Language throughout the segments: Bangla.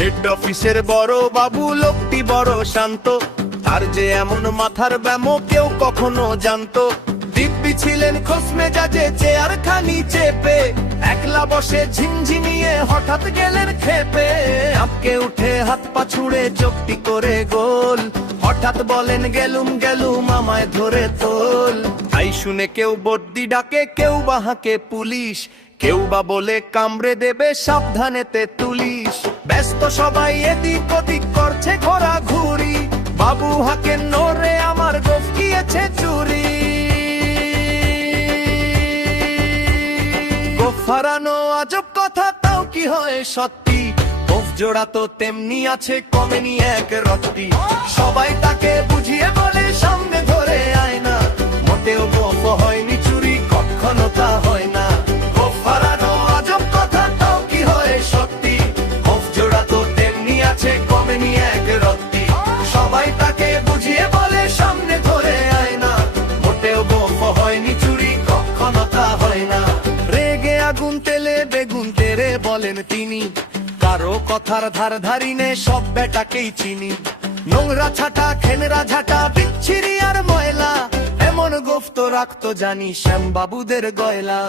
হেড অফিসের বড় বাবু লোকটি বড় শান্ত, তার যে এমন মাথার ব্যামো কেউ কখনো জানতো। দিব্যি ছিলেন খোশ মেজাজে চেয়ার খানি চেপে, একলা বসে ঝিমঝিমিয়ে হঠাৎ গেলেন খেপে। আপকে উঠে হাত পা ছুঁড়ে চোখটি করে গোল, হঠাৎ বলেন গেলুম গেলুম আমায় ধরে তোল। তাই শুনে কেউ বদ্যি ডাকে, কেউ বা হাঁকে পুলিশ, কেউ বা বলে কামড়ে দেবে সাবধানেতে তুলিস। ব্যস্ত সবাই এদিক ওদিক করছে ঘোরাঘুরি, বাবু হাঁকে নোরে আমার গোফ গিয়েছে চুরি। গোফ হারানো আজব কথা, তাও কি হয় সত্যি, গোফ জোড়া তো তেমনি আছে কমেনি এক রত্তি। সবাই তাকে বুঝিয়ে বলে সামনে ধরে আয় না, মোটেও গোফ হয়নি চুরি, কখনো তা হয় না। গোফ হারানো আজব কথা, তাও কি হয় সত্যি, গোফ জোড়া তো তেমনি আছে কমেনি এক রত্তি। সবাই তাকে বুঝিয়ে বলে সামনে ধরে আয় না, মোটেও গোফ হয়নি চুরি, কখনো তা হয় না। রেগে আগুন তেলে বেগুন তেরে বলেন তিনি, কারো কথার ধার ধারি নে সব বেটাকেই চিনি। নোংরা ছাটা খেনরা ঝাঁটা বিচ্ছিরি আর ময়লা, এমন গোফ তো রাখতো জানি শ্যাম বাবুদের গয়লা।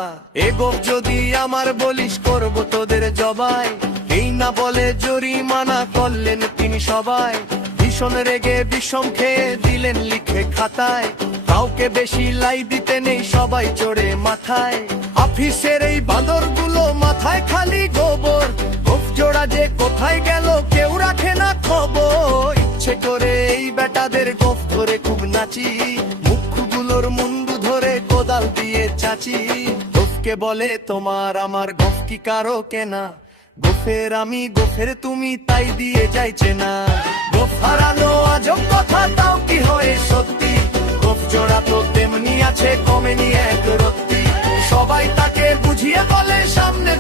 এ গোফ যদি আমার বলিস করবো তোদের জবাই, এই না বলে জরিমানা করলেন তিনি সবাই। ভীষণ রেগে বিষম খেয়ে দিলেন লিখে খাতায়, কাউকে বেশি লাই দিতে নেই সবাই চড়ে মাথায়। অফিসের এই বাঁদরগুলো মাথায় খালি গোবর, গোফ জোড়া যে কোথায় গেল কেউ রাখে না খবর। ইচ্ছে করে এই বেটাদের গোফ ধরে খুব নাচি, মুখগুলোর মুন্ডু ধরে কোদাল দিয়ে চাচি। গোফকে বলে তোমার আমার গোফ কি কারো কেনা, গোফের আমি গোফের তুমি তাই দিয়ে যাইছে না। গোফ হারানো আজব কথা, তাও কি হয় সত্যি, গোফ জোড়া তো তেমনি আছে কমেনি এক রত্তি। সবাই তাকে বুঝিয়ে বলে সামনে